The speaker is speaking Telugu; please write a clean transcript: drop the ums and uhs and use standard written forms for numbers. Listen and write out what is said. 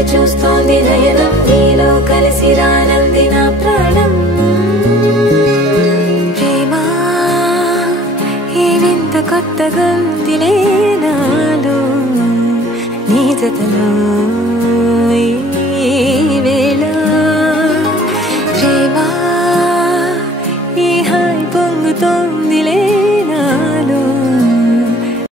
వేచి చూస్తోంది నయనం నీలో కలిసి రానంది నా ప్రాణం ప్రేమ ఈ వింత కొత్తగా ఉందిలే నాలో నీ జతలో